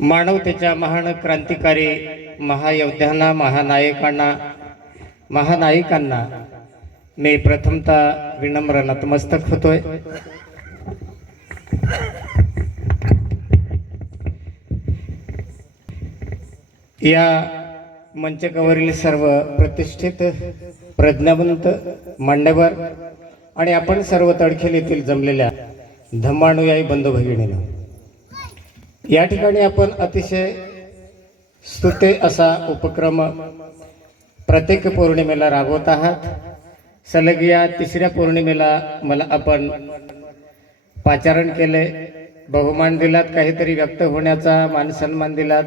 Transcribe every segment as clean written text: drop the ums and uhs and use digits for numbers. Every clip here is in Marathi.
मानवतेच्या महान क्रांतिकारी महायोद्ध्यांना महानायकांना मी प्रथमतः विनम्र नतमस्तक होतोय। या मंचकावरील सर्व प्रतिष्ठित प्रज्ञावंत मान्यवर आणि आपण सर्व तडखेल येथील जमलेल्या धम्मानुयायी बंधू भगिनींनो, या ठिकाणी आपण अतिशय स्तुत्य असा उपक्रम प्रत्येक पौर्णिमेला राबवत आहात। सलग या तिसऱ्या पौर्णिमेला मला आपण पाचारण केले, बहुमान दिलात, काहीतरी व्यक्त होण्याचा मान सन्मान दिलात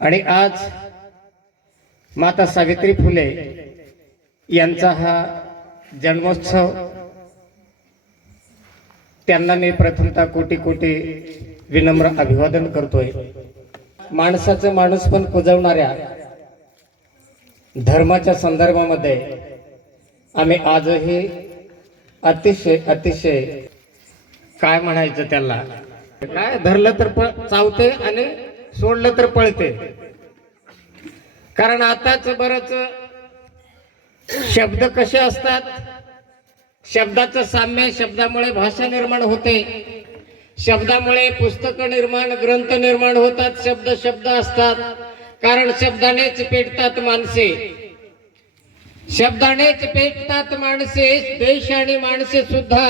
आणि आज माता सावित्री फुले यांचा हा जन्मोत्सव, त्यांना मी प्रथमतः कोटी कोटी विनम्र अभिवादन करतोय। माणसाचं माणूस पण कुजवणाऱ्या धर्माच्या संदर्भामध्ये आम्ही आजही अतिशय काय म्हणायचं त्याला, काय धरलं तर चावते आणि सोडलं तर पळते। कारण आताच बरंच शब्द कसे असतात, शब्दाचं साम्य, शब्दामुळे भाषा निर्माण होते, शब्दामुळे पुस्तकं निर्माण, ग्रंथ निर्माण होतात। शब्द असतात, कारण शब्दानेच पेटतात माणसे, शब्दानेच पेटतात माणसे। देश आणि माणसे सुद्धा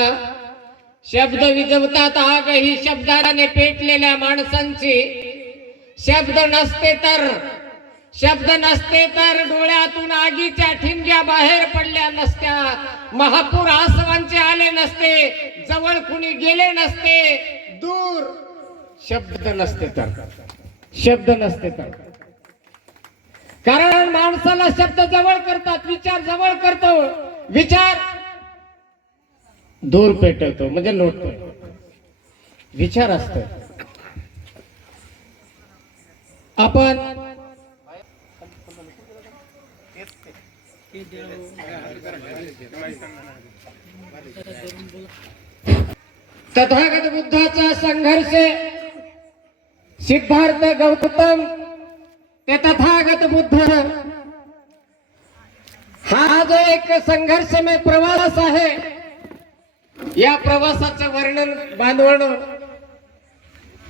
शब्द विजवतात। आग ही शब्दाने पेटलेल्या माणसांची, शब्द नसते तर डोळ्यातून आगीच्या ठिणग्या बाहेर पडल्या नसत्या, महापूर आसवांचे आले नसते, जवळ कुणी गेले नसते, दूर शब्द नसते तर कारण माणसाला शब्द जवळ करतात, विचार जवळ करतो, विचार दूर पेटवतो म्हणजे लोटतो। विचार असतो। आपण तथागत बुद्धाचा संघर्ष, सिद्धार्थ गौतम ते तथागत बुद्ध, हा जो एक संघर्षमय प्रवास आहे, या प्रवासाचं वर्णन बांधवण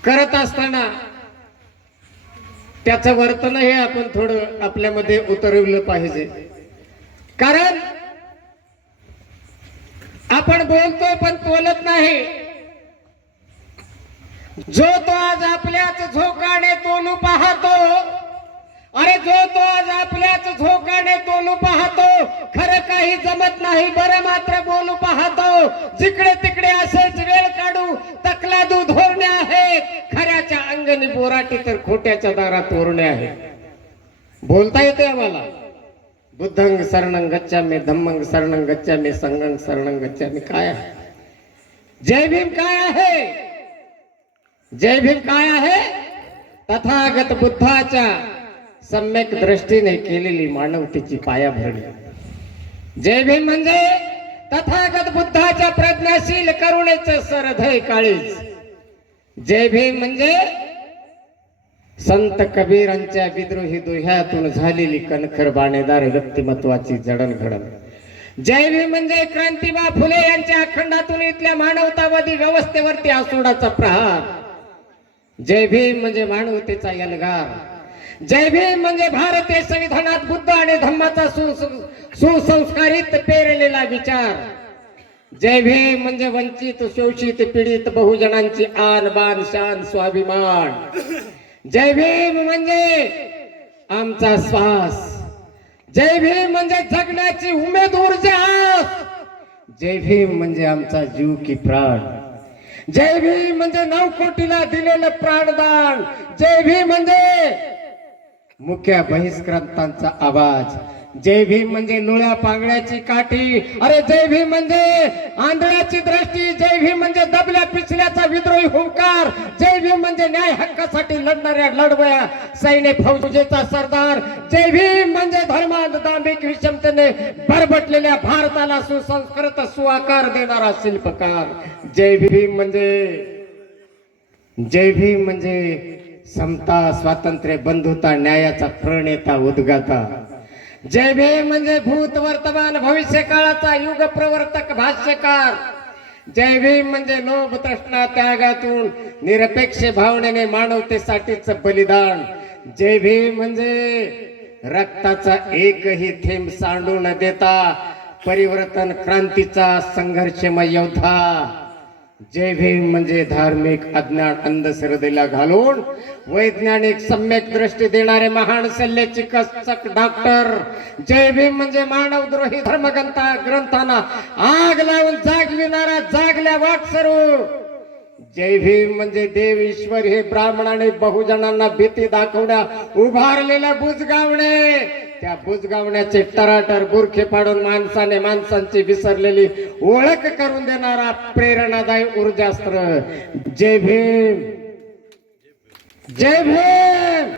करत असताना त्याचं वर्तन हे आपण थोडं आपल्यामध्ये उतरवलं पाहिजे। कारण आपण बोलतो पण तोलत नाही। जो तो आज आपल्याच झोकाने तोलू पाहतो, अरे जो तो आज आपल्याच झोकाने तोलू पाहतो, खरं काही जमत नाही, बरं मात्र बोलू पाहतो। जिकडे तिकडे असेच वेळ काढू तकलादू धोरणे आहेत, खऱ्याच्या अंगणी बोराटी तर खोट्याच्या दारात तोरणे आहेत। बोलता येते आम्हाला, बुद्धंग शरणं गच्छामि, धम्मंग शरणं गच्छामि, संघं शरणं गच्छामि। काय आहे जय भीम? काय आहे जय भीम? काय आहे? तथागत बुद्धाच्या सम्यक दृष्टीने केलेली मानवतेची पायाभरणी। जय भीम म्हणजे तथागत बुद्धाच्या प्रज्ञाशील करुणेचे सरधय काळीज। जय भीम म्हणजे संत कबीरांच्या विद्रोही दोह्यातून झालेली कणखर बाणेदार व्यक्तिमत्वाची जडणघडण। जय भीम म्हणजे क्रांतीबा फुले यांच्या अखंडातून इथल्या मानवतावादी व्यवस्थेवरती आसोडाचा प्रहार। जय भीम म्हणजे मानवतेचा यलगार। जय भीम म्हणजे भारतीय संविधानात बुद्ध आणि धम्माचा सुसंस्कारित पेरलेला विचार। जय भीम म्हणजे वंचित, शोषित, पीडित बहुजनांची आन बान शान स्वाभिमान। जय भीम म्हणजे आमचा श्वास। जय भीम म्हणजे जगण्याची उमेद, ऊर्जा, आस। जय भीम म्हणजे आमचा जीव की प्राण। जय भीम म्हणजे 9 कोटीला दिलेलं प्राणदान। जय भीम म्हणजे मुख्य बहिष्क्रांतांचा आवाज। जय भीम म्हणजे लोळ्या पांगळ्याची काठी, अरे जय भीम म्हणजे आंधळ्याची दृष्टी। जय भीम म्हणजे दबल्या पिछल्याचा विद्रोही हुंकार। जय भीम म्हणजे न्याय हक्कासाठी लढणाऱ्या लढवया सैन्य फौजेचा सरदार। जय भीम म्हणजे धर्मांध दांभिक विषमतेने बरबटलेल्या भारताला सुसंस्कृत सुआकार देणारा शिल्पकार। जय भीम म्हणजे जय भीम म्हणजे समता, स्वातंत्र्य, बंधुता, न्यायाचा प्रणेता, उद्गाता. जय भीम म्हणजे भूत, वर्तमान, भविष्य काळाचा युग प्रवर्तक, भाष्यकार. जय भीम म्हणजे लोभ, तृष्णा, त्यागातून निरपेक्ष भावनेने मानवतेसाठीच बलिदान. जय भीम म्हणजे रक्ताचा एकही थेंब सांडू न देता परिवर्तन क्रांतीचा संघर्षमय योद्धा. जय भीम म्हणजे धार्मिक अज्ञान अंधश्रद्धेला घालून वैज्ञानिक सम्यक दृष्टी देणारे महान शल्य चिकित्सक डॉक्टर. जय भीम म्हणजे मानवद्रोही ग्रंथांना आग लावून जागविणारा जागल्या वाटसरू. जय भीम म्हणजे देव ईश्वर हे ब्राह्मणाने बहुजनांना भीती दाखवण्या उभारलेल्या बुजगावणे. त्या बुजगावण्याचे टराटर बुरखे पाडून माणसांची विसरलेली ओळख करून देणारा प्रेरणादायी ऊर्जास्त्र. जय भीम, जय भीम.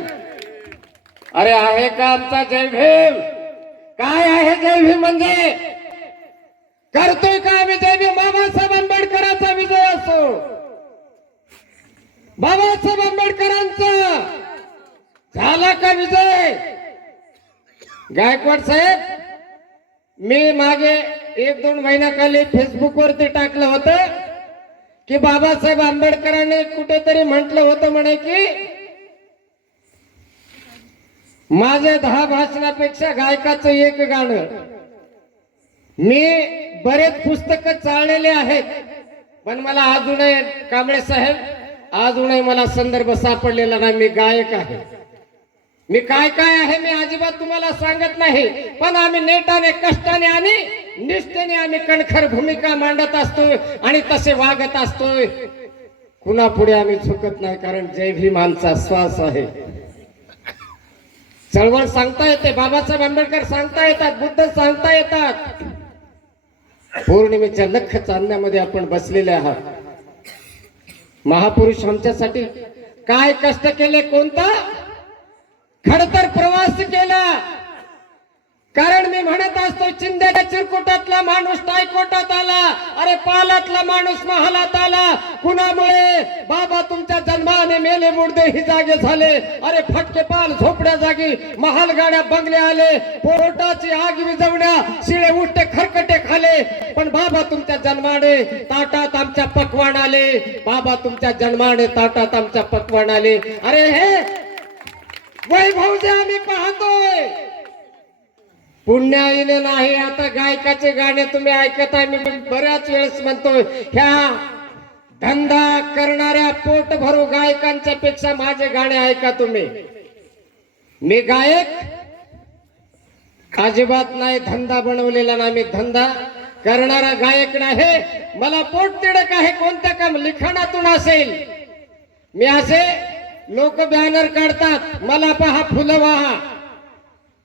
अरे आहे का आमचा जय भीम? काय आहे जय भीम म्हणजे? करतोय का आम्ही जय भीम? बाबासाहेब आंबेडकरांचा विजय असो, बाबासाहेब आंबेडकरांचा झाला का विजय? गायकवाड साहेब, मी मागे 1-2 महिन्याखाली फेसबुक वरती टाकलं होतं की बाबासाहेब आंबेडकरांनी कुठेतरी म्हटलं होतं म्हणे की माझ्या 10 भाषणापेक्षा गायकाचं एक गाणं. मी बरेच पुस्तकं चाललेले आहेत, पण मला अजूनही कांबळे साहेब अजूनही मला संदर्भ सापडलेला नाही. मी गायक आहे. मी काय काय आहे मी अजिबात तुम्हाला सांगत नाही, पण आम्ही नेटाने, कष्टाने आणि निष्ठेने आम्ही कणखर भूमिका मांडत असतोय आणि तसे वागत असतोय. कुणापुढे आम्ही झुकत नाही, कारण जय भीम आमचा श्वास आहे. चळवळ सांगता येते, बाबासाहेब आंबेडकर सांगता येतात, बुद्ध सांगता येतात. पौर्णिमेच्या लख चांदण्यामध्ये आपण बसलेले आहात. महापुरुष आमच्यासाठी काय कष्ट केले, कोणता खडतर प्रवास केला. कारण मी म्हणत असतो, चिंध्याच्या चिरकुटातला माणूस टायकोटात आला, अरे पालातला माणूस महालात आला. कुणामुळे? बाबा तुमच्या जन्माने मेले मुडदे ही जागे झाले. अरे फटके पाल झोपड्या जागी महाल गाड्या बंगले आले. पोटाची आग विझवण्या शिळे उठते खरकटे खाले. पण बाबा तुमच्या जन्माने ताटात आमच्या पकवान आले. बाबा तुमच्या जन्माने ताटात आमच्या पकवान आले. अरे हे वैभव जे आम्ही पाहतोय, पुण्याईने नाही. आता गायकाचे गाणे तुम्ही ऐकत आहे, मी बऱ्याच वेळेस म्हणतोय, ह्या धंदा करणाऱ्या पोट भरू गायकांच्या पेक्षा माझे गाणे ऐका तुम्ही. मी गायक अजिबात नाही, धंदा बनवलेला नाही. मी धंदा करणारा गायक नाही. मला पोट तिडक आहे कोणतं काम लिखाणातून असेल. मी असे लोक बॅनर काढतात, मला पहा फुलं वाहा,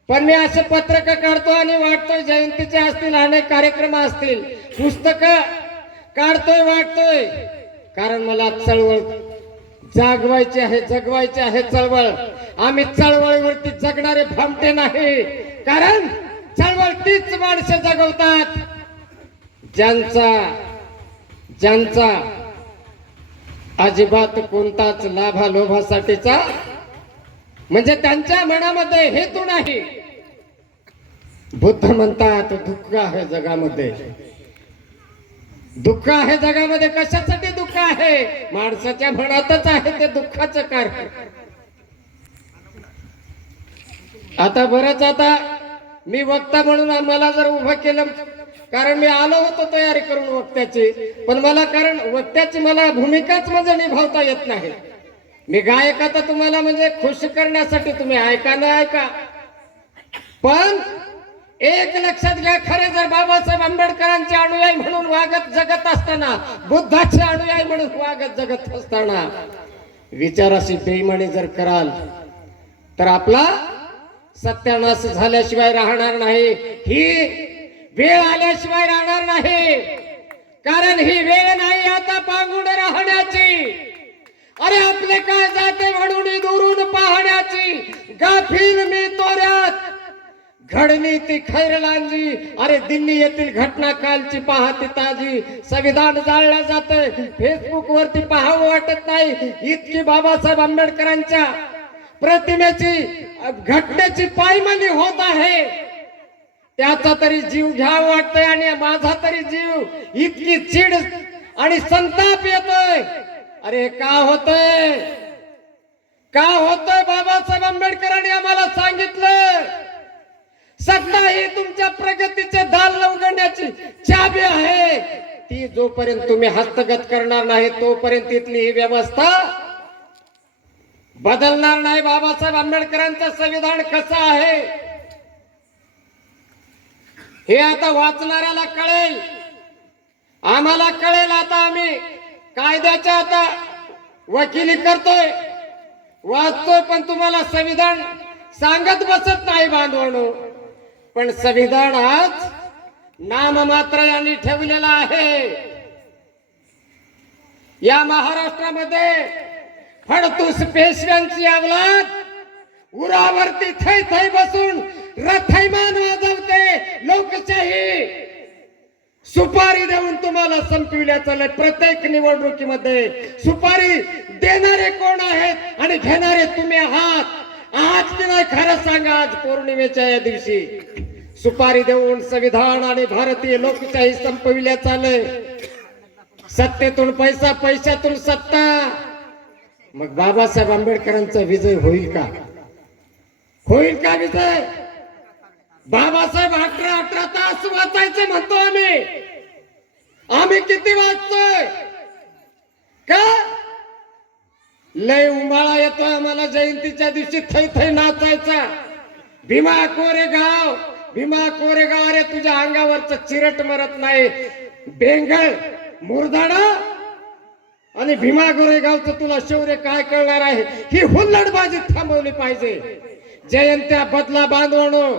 पण मी असे पत्रक काढतो आणि वाटतोय. जयंतीचे असतील, अनेक कार्यक्रम असतील, पुस्तक काढतोय, वाटतोय. कारण मला चळवळ जागवायची आहे, जगवायची आहे चळवळ. आम्ही चळवळीवरती जगणारे भामटे नाही, कारण चळवळ तीच माणसे जगवतात ज्यांचा अजिबात कोणताच लाभालोभासाठीचा, म्हणजे त्यांच्या मनामध्ये हेतू नाही. बुद्ध म्हणतात दुःख आहे जगामध्ये, दुःख आहे जगामध्ये. कशासाठी दुःख आहे? माणसाच्या मनातच आहे ते दुःखाचं कारण. आता मी वक्ता म्हणून मला जर उभं केलं, कारण मी आलो होतो तयारी करून वक्त्याची, पण मला कारण वक्त्याची मला भूमिकाच म्हणजे निभावता येत नाही. मी गायक आता तुम्हाला म्हणजे खुश करण्यासाठी तुम्ही ऐका ना ऐका, पण एक लक्षात घ्या, खरे जर बाबासाहेब आंबेडकरांचे अनुयायी म्हणून वागत जगत असताना, बुद्धाचे अनुयायी म्हणून वागत जगत असताना विचाराशी बेईमानी जर कराल तर आपला सत्यानाश झाल्याशिवाय राहणार नाही. ही वेळ आल्याशिवाय राहणार नाही, कारण ही वेळ नाही आता पांगुण राहण्याची. अरे आपले काय जाते म्हणून दुरून पाहण्याची. गाफील मी तोऱ्यात घडली ती खैरलांजी, अरे दिल्ली येथील घटना कालची पाहती ताजी. संविधान जाळलं जातंय, फेसबुक वरती पाहावं वाटत नाही. इतकी बाबासाहेब आंबेडकरांच्या प्रतिमेची घटनेची पायमल्ली होत आहे. त्याचा तरी जीव घ्यावा वाटतंय आणि माझा तरी जीव, इतकी चिड आणि संताप येतोय. अरे का होतंय, का होतंय? बाबासाहेब आंबेडकरांनी आम्हाला सांगितलं, सत्ता ही तुमच्या प्रगतीचे दार उघडण्याची चाबी आहे. ती जोपर्यंत तुम्ही हस्तगत करणार नाही तोपर्यंत इथली ही व्यवस्था बदलणार नाही. बाबासाहेब आंबेडकरांचं संविधान कसं आहे हे आता वाचणाऱ्याला कळेल, आम्हाला कळेल. आता आम्ही कायद्याच्या आता वकिली करतोय, वाचतोय, पण तुम्हाला संविधान सांगत बसत नाही बांधवानो. पण संविधान आज नाममात्र यांनी ठेवलेला आहे. या महाराष्ट्रामध्ये फडतूस पेशव्यांची अवलाद उरावरती थै थै बसून रथैमान वाजवते. लोकशाही सुपारी देऊन तुम्हाला संपविल्या चाललंय. प्रत्येक निवडणुकीमध्ये सुपारी देणारे कोण आहेत आणि घेणारे तुम्ही आहात. आज की नाही खरं सांगा, आज पौर्णिमेच्या या दिवशी सुपारी देऊन संविधान आणि भारतीय लोकशाही संपविल्या चाललंय. सत्तेतून पैसा, पैशातून सत्ता. मग बाबासाहेब आंबेडकरांचा विजय होईल का? होईल का विजय? बाबासाहेब 18 तास वाचायचे म्हणतो आम्ही. आम्ही किती वाचतोय का? लय उमाळा येतोय आम्हाला जयंतीच्या दिवशी थै थै नाचायचा. भीमा कोरेगाव, भीमा कोरेगाव. अरे तुझ्या अंगावरच चिरट मरत नाही. बेंगळ मुरदाडा आणि भीमा कोरेगावचं तुला शौर्य काय कळणार आहे? ही हुल्लडबाजी थांबवली पाहिजे. जयंत्या बदला बांधवणो.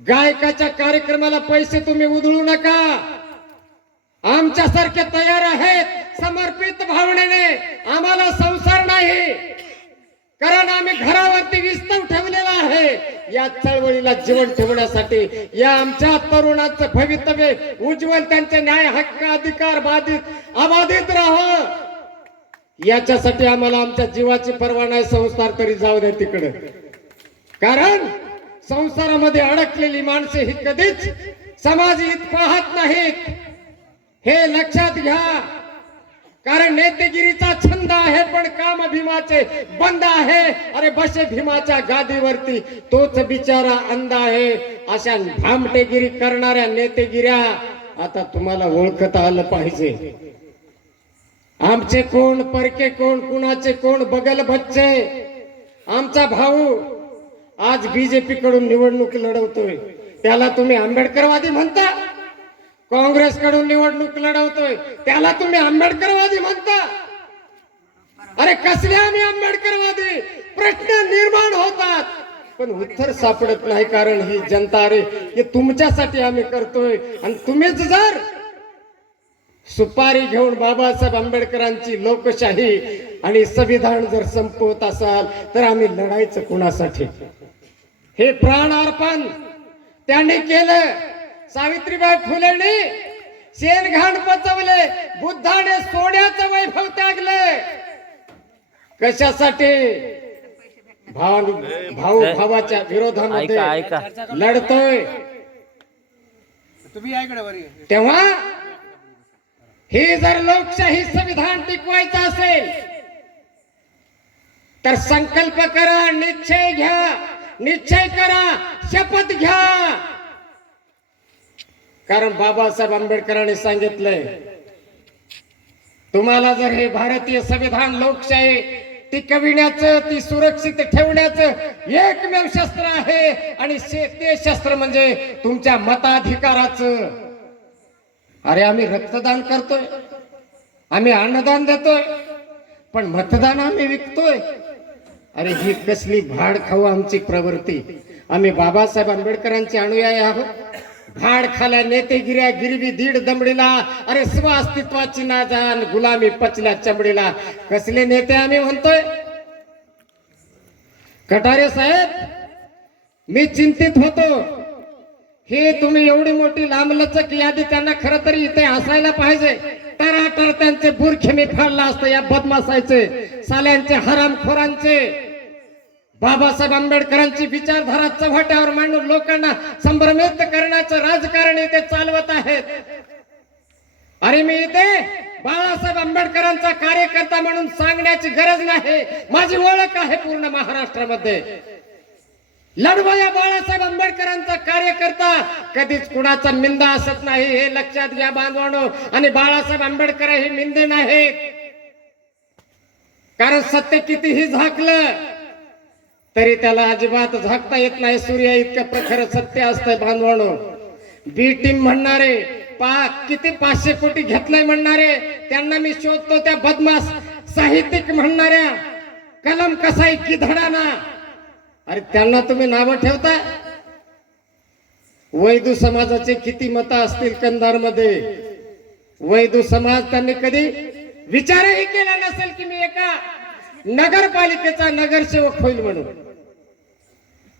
गायकाच्या कार्यक्रमाला पैसे तुम्ही उधळू नका. आमच्यासारखे तयार आहेत समर्पित भावनेने. आम्हाला संसार नाही, कारण आम्ही घरावरती विस्तव ठेवलेला आहे. या चळवळीला जीवन ठेवण्यासाठी, या आमच्या तरुणांचं भवितव्य उज्ज्वल, त्यांचे न्याय, हक्क, अधिकार अबाधित राहावं, याच्यासाठी आम्हाला आमच्या जीवाची पर्वा नाही. संसार तरी जाऊ द्या तिकडे, कारण संसारामध्ये अडकलेली माणसे ही कधीच समाजहित पाहत नाहीत. हे लक्षात घ्या. कारण नेतेगिरीचा छंद आहे पण काम भीमाचे बंद आहे. अरे बसे भीमाच्या गादीवरती तोच बिचारा अंध आहे. अशा भामटेगिरी करणाऱ्या नेतेगिऱ्या आता तुम्हाला ओळखता आलं पाहिजे. आमचे कोण, परके कोण, कुणाचे कोण, बगल बच्चे. आमचा भाऊ आज बीजेपी कडून निवडणूक लढवतोय, त्याला तुम्ही आंबेडकरवादी म्हणता. काँग्रेस कडून निवडणूक लढवतोय, त्याला तुम्ही आंबेडकरवादी म्हणता. अरे कसले आम्ही आंबेडकरवादी? प्रश्न निर्माण होतात पण उत्तर सापडत नाही. कारण ही जनता, अरे हे तुमच्यासाठी आम्ही करतोय. आणि तुम्हीच जर सुपारी घेऊन बाबासाहेब आंबेडकरांची लोकशाही आणि संविधान जर संपवत असाल तर आम्ही लढायचं कुणासाठी? हे प्राण अर्पण त्यांनी केलं. सावित्रीबाई फुलेंनी शेणघाण पचवले, बुद्धाने सोन्याचं वैभव त्यागले. कशासाठी? भाऊ भावाच्या विरोधामध्ये लढतोय. तेव्हा ही जर लोकशाही संविधान टिकवायचं असेल तर संकल्प करा, निश्चय घ्या, निश्चय करा, शपथ घ्या. कारण बाबासाहेब आंबेडकरांनी सांगितलंय, तुम्हाला जर हे भारतीय संविधान लोकशाही टिकविण्याचं, ती सुरक्षित ठेवण्याचं एकमेव शस्त्र आहे आणि ते शस्त्र म्हणजे तुमच्या मताधिकाराचं. अरे आम्ही रक्तदान करतोय, आम्ही अन्नदान देतोय, पण मतदान आम्ही विकतोय. अरे ही कसली भाड खाऊ आमची प्रवृत्ती. आम्ही बाबासाहेब आंबेडकरांचे अनुयायी आहोत. भाड खाल्या नेतेगिऱ्या, गिरवी दीड दमडीला. अरे स्व अस्तित्वाची ना जाण, गुलामी पचल्या चमडीला. कसले नेते आम्ही म्हणतोय? कटारे साहेब, मी चिंतित होतो, हे तुम्ही एवढी मोठी लांबलचक यादी त्यांना खरं तरी इथे असायला पाहिजे. तर त्यांचे बुरखे मी फाडला असतं या बदमाशाचे, साल्यांचे, हरामखोरांचे. बाबासाहेब आंबेडकरांची विचारधारा चव्हाट्यावर मांडून लोकांना संभ्रमित करण्याचं राजकारण इथे चालवत आहेत. अरे मी इथे बाळासाहेब आंबेडकरांचा कार्यकर्ता म्हणून सांगण्याची गरज नाही, माझी ओळख आहे पूर्ण महाराष्ट्रामध्ये. लढवया बाळासाहेब आंबेडकरांचा कार्यकर्ता कधीच कुणाचा मिंदा असत नाही, हे लक्षात घ्या बांधवानो. आणि बाळासाहेब आंबेडकर हे मिंदे नाहीत, कारण सत्य कितीही झाकलं तरी त्याला अजिबात झाकता येत नाही. सूर्य इतकं प्रखर सत्य असतंय बांधवानो. बी टीम म्हणणारे, किती 500 कोटी घेतलंय म्हणणारे, त्यांना मी शोधतो. त्या बदमाश साहित्यिक म्हणणाऱ्या कलम कसाई किधडाना, अरे त्यांना तुम्ही नावं ठेवता. वैदू समाजाचे किती मतं असतील कंधारमध्ये. वैदू समाज त्यांनी कधी विचारही केला नसेल की मी एका नगरपालिकेचा नगरसेवक होईल म्हणून.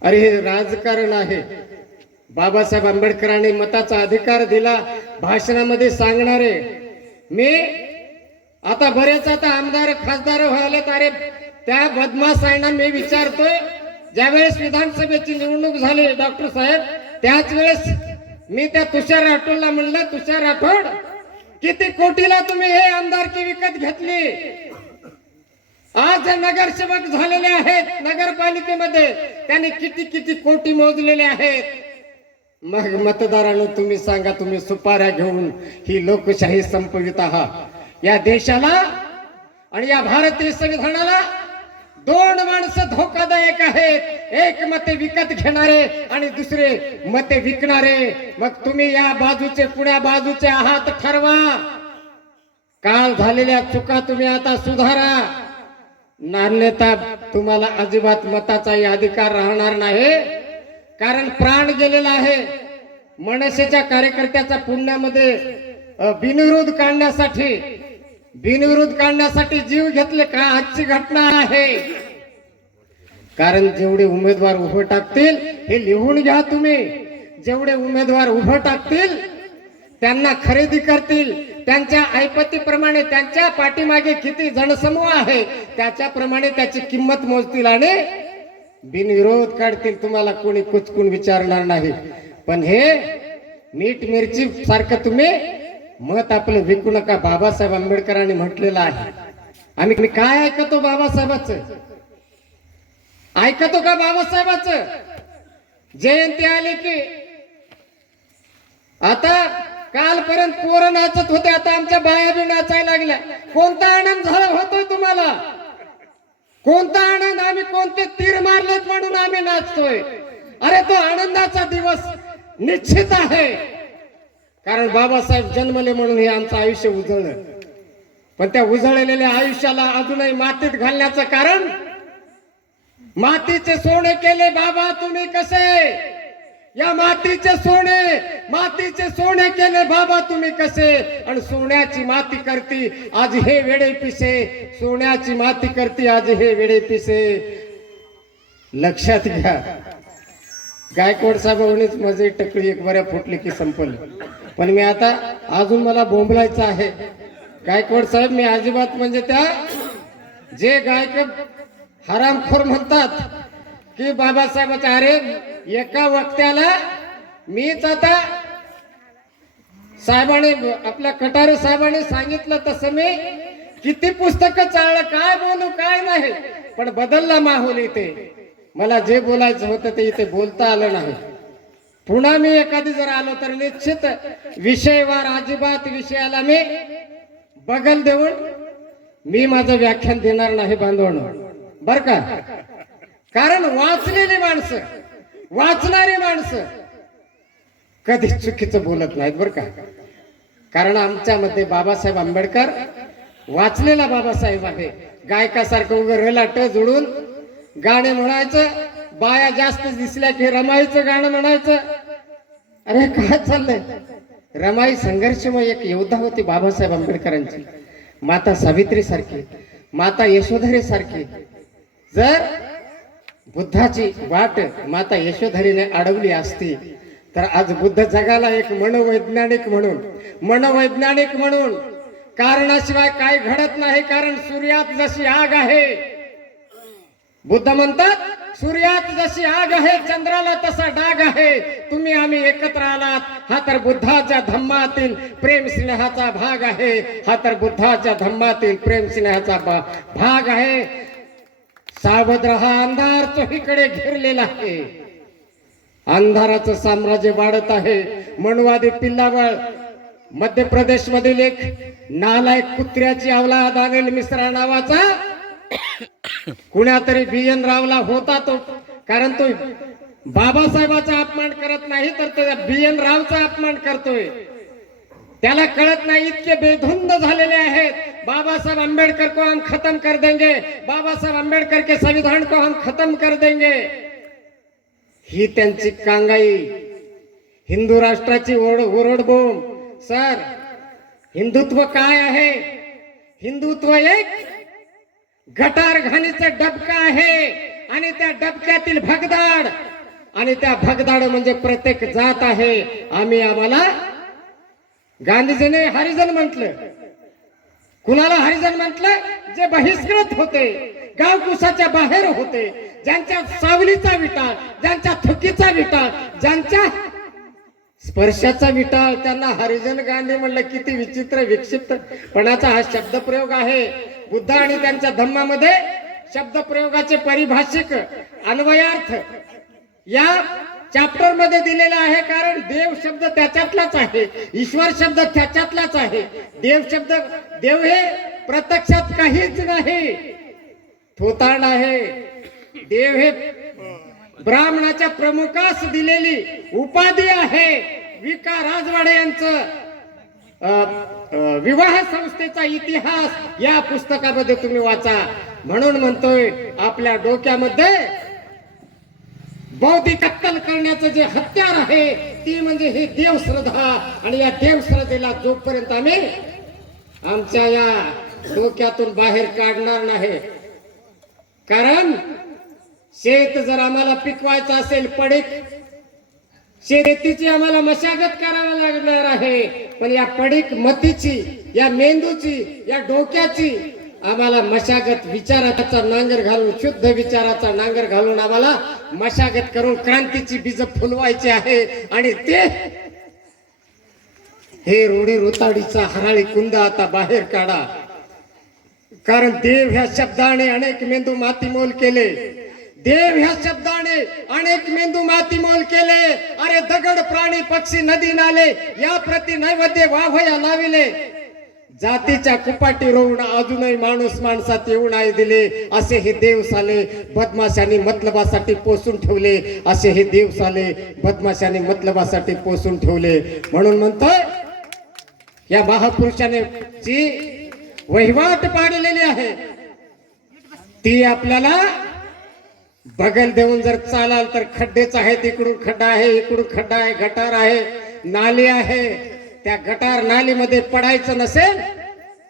अरे हे राजकारण आहे. बाबासाहेब आंबेडकरांनी मताचा अधिकार दिला भाषणामध्ये सांगणारे. मी आता बरेच आमदार खासदार व्हायलेत. अरे त्या बदमाशांना मी विचारतोय, ज्यावेळेस विधानसभेची निवडणूक झाली डॉक्टर साहेब, त्याच वेळेस मी त्या तुषार राठोडला म्हणलं, तुषार राठोड किती कोटीला तुम्ही हे आमदारकी विकत घेतली? आज नगरसेवक झालेले आहेत नगरपालिकेमध्ये, त्यांनी किती किती कोटी मोजलेले आहेत. मग मतदारांनो तुम्ही सांगा, तुम्ही सुपाऱ्या घेऊन ही लोकशाही संपवित आहात. या देशाला आणि या भारतीय संविधानाला दोन माणसं धोकादायक आहेत, एक मते विकत घेणारे आणि दुसरे मते विकणारे. मग तुम्ही या बाजूचे कुण्या बाजूचे आहात ठरवा. काल झालेल्या चुका तुम्ही आता सुधारा, नान्यता तुम्हाला अजिबात मताचाही अधिकार राहणार नाही, कारण प्राण गेलेला आहे. मनसेच्या कार्यकर्त्याचा पुण्यामध्ये बिनविरोध काढण्यासाठी जीव घेतले का, आजची घटना आहे. कारण जेवढे उमेदवार उभे टाकतील, हे लिहून घ्या तुम्ही, जेवढे उमेदवार उभे टाकतील त्यांना खरेदी करतील, त्यांच्या ऐपतीप्रमाणे त्यांच्या पाठीमागे किती जनसमूह आहे त्याच्याप्रमाणे त्याची किंमत मोजतील आणि बिनविरोध काढतील. तुम्हाला कोणी कुचकून विचारणार नाही. पण हे मीठ मिरची सारखं तुम्ही मत आपलं विकू नका. बाबासाहेब आंबेडकरांनी म्हटलेलं आहे. आम्ही काय ऐकतो बाबासाहेबाचं? ऐकतो का बाबासाहेबाचं? जयंती आली की आता कालपर्यंत पोरं नाचत होते, आता आमच्या बाया बी नाचायला लागल्या. कोणता आनंद झाला होतोय तुम्हाला? कोणता आनंद? आम्ही कोणते तीर मारलेत म्हणून आम्ही नाचतोय? अरे तो आनंदाचा दिवस निश्चित आहे, कारण बाबासाहेब जन्मले म्हणून हे आमचं आयुष्य उजळलं. पण त्या उजळलेल्या आयुष्याला अजूनही मातीत घालण्याचं कारण, मातीचे सोने केले बाबा तुम्ही कसे? या मातीचे सोने केले बाबा तुम्ही कसे? आणि सोन्याची माती करती आज हे वेडे पिसे, सोन्याची माती करती आज हे वेडे पिसे. लक्षात घ्या. गायकवाड साहेबांनीच माझी टकळी एक बऱ्या फुटली की संपली. पण मी आता अजून मला बोंबलायचं आहे. गायकवाड साहेब, मी अजिबात म्हणजे त्या जे गायक हरामखोर म्हणतात की बाबासाहेबांच्या, अरे एका वक्त्याला मीच आता साहेबांनी आपल्या कटारे साहेबांनी सांगितलं तसं मी किती पुस्तकं चाललं, काय बोलू काय नाही. पण बदलला माहोल इथे. मला जे बोलायचं होतं ते इथे बोलता आलं नाही. पुन्हा मी एखादी जर आलो तर निश्चित विषयवार अजिबात विषयाला मी बगल देऊन मी माझं व्याख्यान देणार नाही बांधवणं, बर का. कारण वाचलेली माणसं, वाचणारी माणसं कधी चुकीचं बोलत नाहीत बर का. कारण आमच्यामध्ये बाबासाहेब आंबेडकर वाचलेला बाबासाहेब आहे. गायकासारखं उगं रेलाट जुळून गाणे म्हणायचं, बाया जास्त दिसल्या की रमाईचं गाणं म्हणायचं. अरे काय चाललंय? रमाई संघर्षमय एक योद्धा होती बाबासाहेब आंबेडकरांची. माता सावित्री सारखी, माता यशोधरे सारखी. जर बुद्धाची वाट माता यशोधरीने अडवली असती तर आज बुद्ध जगाला एक मनोवैज्ञानिक म्हणून कारणाशिवाय काय घडत नाही, कारण सूर्यात जशी आग आहे, बुद्ध म्हणतात सूर्यात जशी आग आहे चंद्राला तसा डाग आहे, तुम्ही आम्ही एकत्र आलात हा तर बुद्धाच्या धम्मातील प्रेम स्नेहाचा भाग आहे, हा तर बुद्धाच्या धम्मातील प्रेम स्नेहाचा भाग आहे. सावध रहा, अंधार चोहीकडे घेरलेला आहे, अंधाराचं साम्राज्य वाढत आहे. मनुवादी पिल्लावळ मध्य प्रदेश मधील एक नालायक कुत्र्याची अवलाद अनिल मिश्रा नावाचा कुणातरी BN रावला होता तो, कारण तो बाबासाहेबाचा अपमान करत नाही तर तो BN रावचा अपमान करतोय. त्याला कळत नाही, इतके बेधुंद झालेले आहेत. बाबा साहब अम्बेडकर को हम खत्म कर देंगे, बाबा साहब अम्बेडकर के संविधान को हम खत्म कर देंगे, ही त्यांची कांगाई. हिंदू राष्ट्राची ओरडबोम. सर, हिंदुत्व काय आहे? हिंदुत्व एक गटार घाणीचं डबका आहे आणि त्या डबक्यातील भगदाड, आणि त्या भगदाड म्हणजे प्रत्येक जात आहे. आम्हाला गांधीजीने हरिजन म्हटलं. कुणाला हरिजन म्हटलं? जे बहिष्कृत होते, गावकुसाच्या बाहेर होते, ज्यांच्या सावलीचा विटाळ, ज्यांच्या थुकीचा विटाळ, ज्यांच्या स्पर्शाचा विटाळ, त्यांना हरिजन गांधी म्हणलं. किती विचित्र विक्षिप्तपणाचा हा शब्दप्रयोग आहे. बुद्ध आणि त्यांच्या धम्मामध्ये शब्दप्रयोगाचे परिभाषिक अन्वयार्थ या चॅप्टर मध्ये दिलेला आहे, कारण देव शब्द त्याच्यातलाच आहे, ईश्वर शब्द त्याच्यातलाच आहे. देव हे प्रत्यक्षात काहीच नाही, थोतांड आहे. देव हे ब्राह्मणाच्या प्रमुखास दिलेली उपाधी आहे. विका राजवाडे यांचं विवाह संस्थेचा इतिहास या पुस्तकामध्ये तुम्ही वाचा. म्हणून म्हणतोय आपल्या डोक्यामध्ये बौद्धिक कत्तल करण्याचं जे हत्यार आहे ती म्हणजे ही देवश्रद्धा, आणि या देवश्रद्धेला जोपर्यंत आम्ही आमच्या या डोक्यातून बाहेर काढणार नाही, कारण शेत जर आम्हाला पिकवायचं असेल, पडीक शेतीची आम्हाला मशागत करावी लागणार आहे, पण या पडीक मतीची, या मेंदूची, या डोक्याची आम्हाला मशागत, विचाराचा नांगर घालून, शुद्ध विचाराचा नांगर घालून आम्हाला मशागत करून क्रांतीची बीज फुलवायची आहे. आणि ते हे रूढी रुताडीचा हराळी कुंद आता बाहेर काढा, कारण देव ह्या शब्दाने अनेक मेंदू मातीमोल केले. देव ह्या शब्दाने अनेक मेंदू मातीमोल केले. अरे दगड, प्राणी, पक्षी, नदी, नाले या प्रति नैवेद्य वाहया लाविले. जातीच्या कुपाटी रोवून अजूनही माणूस माणसात येऊ नाही दिले, असे हे देव साले बदमाशांनी मतलबासाठी पोसून ठेवले, असे हे देव साले बदमाशांनी मतलबासाठी पोसून ठेवले. म्हणून म्हणतोय या महापुरुषाने जी वहिवाट पाडलेली आहे ती आपल्याला बगल देऊन जर चालाल तर खड्डेच आहेत. इकडून खड्डा आहे, इकडून खड्डा आहे, गटार आहे, नाली आहे. त्या गटार नालीमध्ये पडायचं नसेल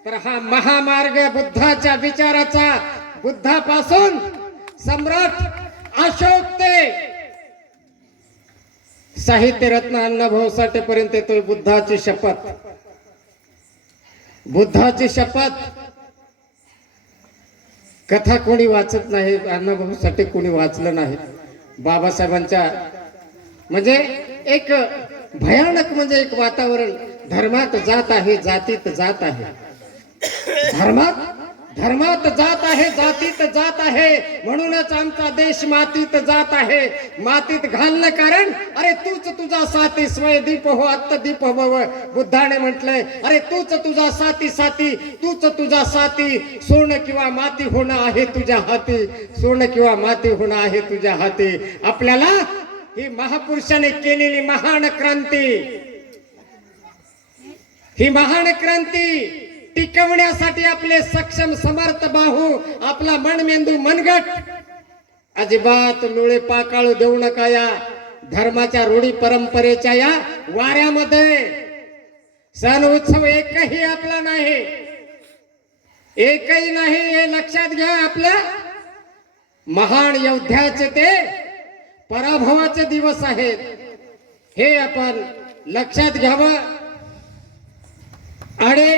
तर हा महामार्ग बुद्धाच्या विचाराचा, बुद्धापासून सम्राट अशोक ते साहित्य रत्न अण्णाभाऊ साठेपर्यंत येतोय. बुद्धाची शपथ, बुद्धाची शपथ. कथा कोणी वाचत नाही, अण्णाभाऊ साठे कोणी वाचलं नाही. बाबासाहेबांच्या म्हणजे एक भयानक म्हणजे एक वातावरण. धर्मात जात आहे, जातीत जात आहे, धर्मात जात आहे, जातीत जात आहे. म्हणूनच आमचा देश मातीत जात आहे. मातीत घालणं कारण अरे तूच तुझा साथी स्वय दीप हो आत्त दीप भव. बुद्धाने म्हटलंय अरे तूच तुझा साथी, साथी तूच तुझा साथी. सोनं किंवा माती होणं आहे तुझ्या हाती, सोनं किंवा माती होणं आहे तुझ्या हाती. आपल्याला ही महापुरुषाने केलेली महान क्रांती, ही महान क्रांती टिकवण्यासाठी आपले सक्षम समर्थ बाहू, आपला मनमेंदू मनगट अजिबात लोळे पाकाळू देऊ नका या धर्माच्या रूढी परंपरेच्या या वाऱ्यामध्ये. सण उत्सव एकही आपला नाही, एकही नाही हे लक्षात घ्या. आपल्या महान योद्ध्याचे ते पराभवाचे दिवस आहेत, हे आपण लक्षात घ्यावं. आणि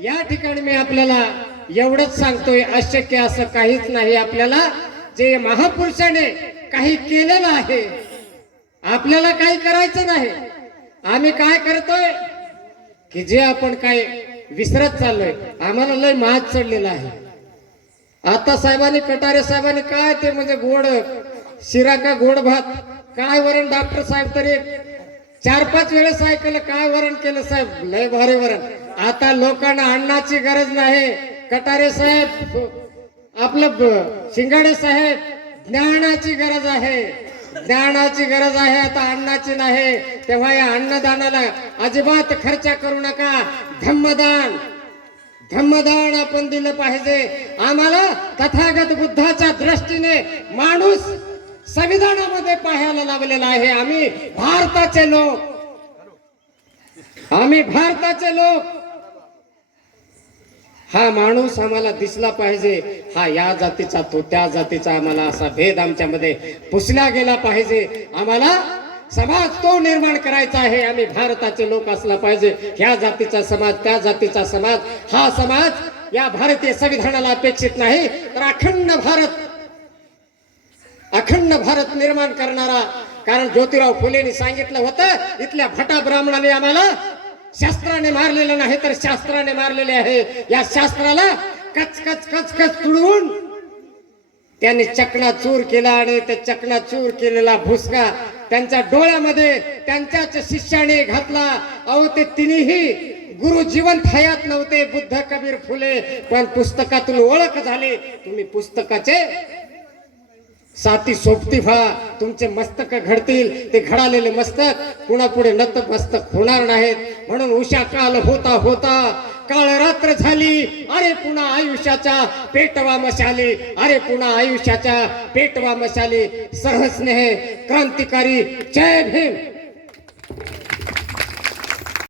या ठिकाणी मी आपल्याला एवढंच सांगतोय, अशक्य असं काहीच नाही. आपल्याला जे महापुरुषाने काही केलेलं आहे, आपल्याला काही करायचं नाही. आम्ही काय करतोय की जे आपण काय विसरत चाललोय. आम्हाला लय महाग चढलेला आहे. आता साहेबांनी, कटारे साहेबांनी काय ते म्हणजे गोड शिरा का गोड भात काय वरण, डॉक्टर साहेब तरी 4-5 वेळेस ऐकलं काय वरण केलं साहेब, लय भारी वरण. आता लोकांना अन्नाची गरज नाही. कटारे साहेब, आपलं शिंगाडे साहेब, ज्ञानाची गरज आहे, ज्ञानाची गरज आहे, आता अन्नाची नाही. तेव्हा या अन्नदानाला अजिबात खर्च करू नका. धम्मदान, धम्मदान आपण दिलं पाहिजे. आम्हाला तथागत बुद्धाच्या दृष्टीने माणूस संविधानामध्ये पाहायला लावलेला आहे. आम्ही भारताचे लोक, आम्ही भारताचे लोक. हा माणूस आम्हाला दिसला पाहिजे. हा या जातीचा, तो त्या जातीचा, आम्हाला असा भेद आमच्यामध्ये पुसला गेला पाहिजे. आम्हाला समाज तो निर्माण करायचा आहे. आम्ही भारताचे लोक असला पाहिजे. ह्या जातीचा समाज, त्या जातीचा समाज, हा समाज या भारतीय संविधानाला अपेक्षित नाही. तर अखंड भारत, अखंड भारत निर्माण करणारा. कारण ज्योतिराव फुलेंनी सांगितलं होतं, इथल्या भटा ब्राह्मणाने आम्हाला शास्त्राने मारलेलं नाही तर शास्त्राने मारलेले आहे. या शास्त्राला कचकच कचकच तुडवून त्यांनी चकनाचूर केला. आणि त्या चकनाचूर केलेला भुसका त्यांच्या डोळ्यामध्ये त्यांच्याच शिष्याने घातला. अहो, ते तिन्ही गुरु जिवंत हयात नव्हते, बुद्ध, कबीर, फुले, पण पुस्तकातून ओळख झाली. तुम्ही पुस्तकाचे साथी सोबती व्हा, तुमचे मस्तक घडतील. ते घडालेले मस्तक कुणापुढे नत मस्तक होणार नाहीत. म्हणून उषा काल होता होता काळ रात्र झाली, अरे पुन्हा आयुष्याच्या पेटवा मशाली, अरे पुन्हा आयुष्याच्या पेटवा मशाली. सहस्नेह क्रांतिकारी. जय भीम.